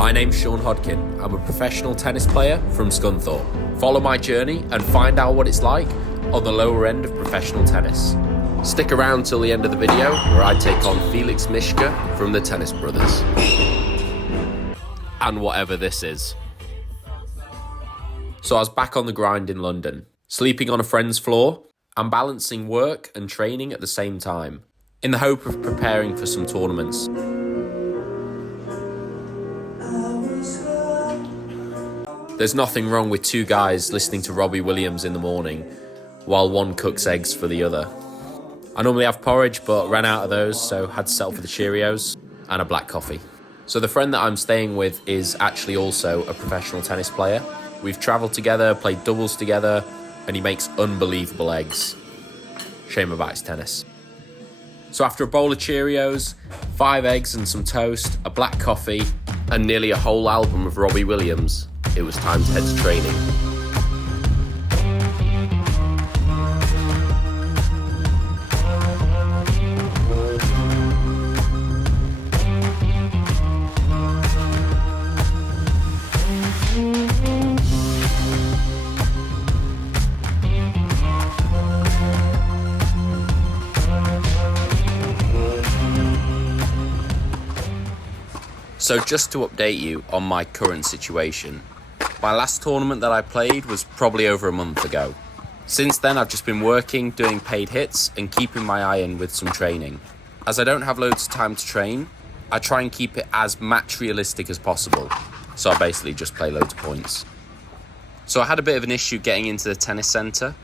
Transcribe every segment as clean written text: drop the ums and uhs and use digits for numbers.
My name's Sean Hodkin. I'm a professional tennis player from Scunthorpe. Follow my journey and find out what it's like on the lower end of professional tennis. Stick around till the end of the video where I take on Felix Mishka from the Tennis Brothers. And whatever this is. So I was back on the grind in London, sleeping on a friend's floor and balancing work and training at the same time, in the hope of preparing for some tournaments. There's nothing wrong with two guys listening to Robbie Williams in the morning while one cooks eggs for the other. I normally have porridge but ran out of those, so had to settle for the Cheerios and a black coffee. So the friend that I'm staying with is actually also a professional tennis player. We've travelled together, played doubles together, and he makes unbelievable eggs. Shame about his tennis. So after a bowl of Cheerios, 5 eggs and some toast, a black coffee, and nearly a whole album of Robbie Williams, it was time to head to training. So just to update you on my current situation, my last tournament that I played was probably over a month ago. Since then I've just been working, doing paid hits and keeping my eye in with some training. As I don't have loads of time to train, I try and keep it as match realistic as possible. So I basically just play loads of points. So I had a bit of an issue getting into the tennis centre.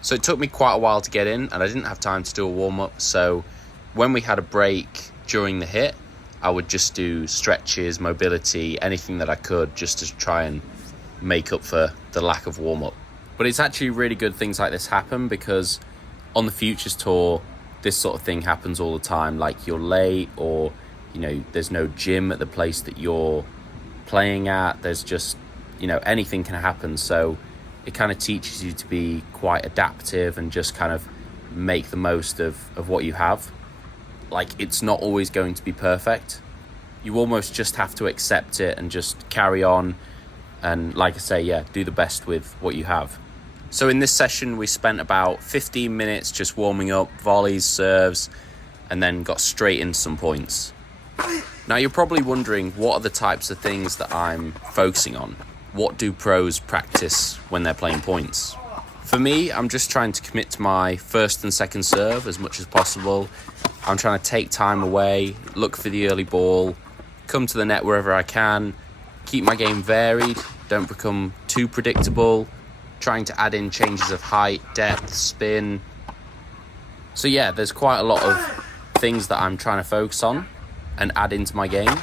So it took me quite a while to get in and I didn't have time to do a warm-up. So when we had a break during the hit, I would just do stretches, mobility, anything that I could just to try and make up for the lack of warm-up. But it's actually really good things like this happen because on the Futures Tour, this sort of thing happens all the time. Like you're late or, there's no gym at the place that you're playing at. There's just, anything can happen. So it kind of teaches you to be quite adaptive and just kind of make the most of what you have. Like, it's not always going to be perfect. You almost just have to accept it and just carry on. And like I say, do the best with what you have. So in this session, we spent about 15 minutes just warming up, volleys, serves, and then got straight into some points. Now, you're probably wondering, what are the types of things that I'm focusing on? What do pros practice when they're playing points? For me, I'm just trying to commit to my first and second serve as much as possible. I'm trying to take time away, look for the early ball, come to the net wherever I can, keep my game varied, don't become too predictable, trying to add in changes of height, depth, spin. So there's quite a lot of things that I'm trying to focus on and add into my game.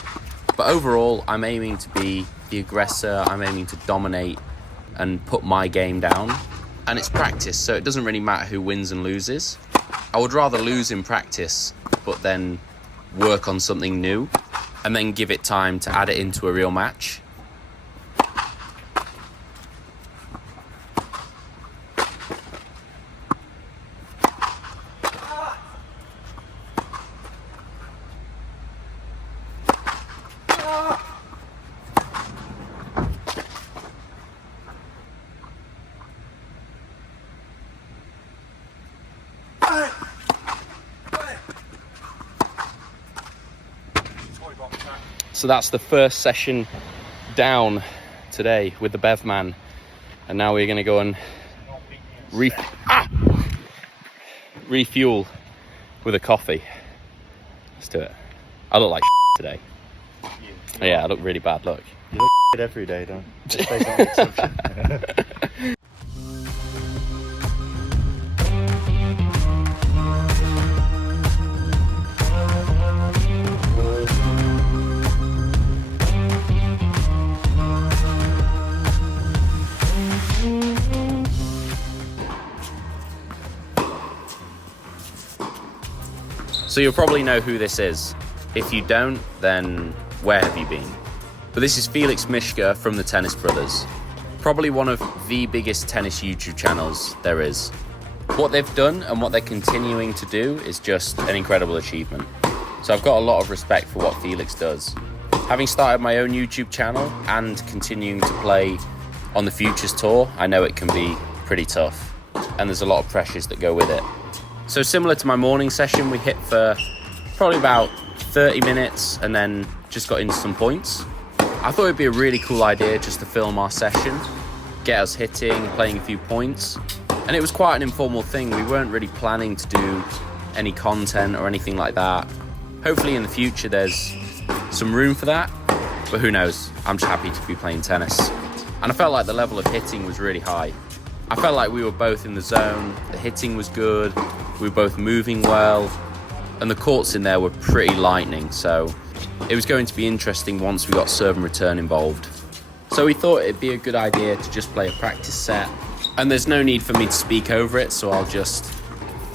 But overall, I'm aiming to be the aggressor, I'm aiming to dominate and put my game down. And it's practice, so it doesn't really matter who wins and loses. I would rather lose in practice, but then work on something new and then give it time to add it into a real match. So that's the first session down today with the Bev man. And now we're going to go and refuel with a coffee. Let's do it. I look like today. Yeah, I look really bad, look. You look every day, don't you? Just based on consumption. So you'll probably know who this is. If you don't, then where have you been? But this is Felix Mishka from the Tennis Brothers. Probably one of the biggest tennis YouTube channels there is. What they've done and what they're continuing to do is just an incredible achievement. So I've got a lot of respect for what Felix does. Having started my own YouTube channel and continuing to play on the Futures Tour, I know it can be pretty tough, and there's a lot of pressures that go with it. So similar to my morning session, we hit for probably about 30 minutes and then just got into some points. I thought it'd be a really cool idea just to film our session, get us hitting, playing a few points. And it was quite an informal thing. We weren't really planning to do any content or anything like that. Hopefully in the future there's some room for that, but who knows? I'm just happy to be playing tennis. And I felt like the level of hitting was really high. I felt like we were both in the zone, the hitting was good, we were both moving well, and the courts in there were pretty lightning, so it was going to be interesting once we got serve and return involved. So we thought it'd be a good idea to just play a practice set, and there's no need for me to speak over it, so I'll just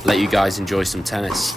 let you guys enjoy some tennis.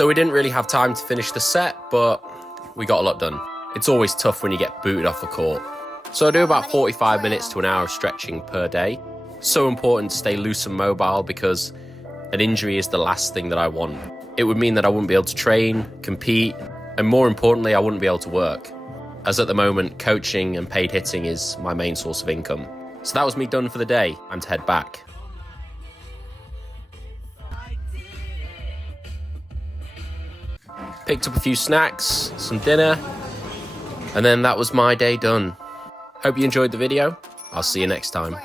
So we didn't really have time to finish the set, but we got a lot done. It's always tough when you get booted off a court. So I do about 45 minutes to an hour of stretching per day. So important to stay loose and mobile because an injury is the last thing that I want. It would mean that I wouldn't be able to train, compete, and more importantly, I wouldn't be able to work. As at the moment, coaching and paid hitting is my main source of income. So that was me done for the day. I'm to head back. Picked up a few snacks, some dinner, and then that was my day done. Hope you enjoyed the video. I'll see you next time.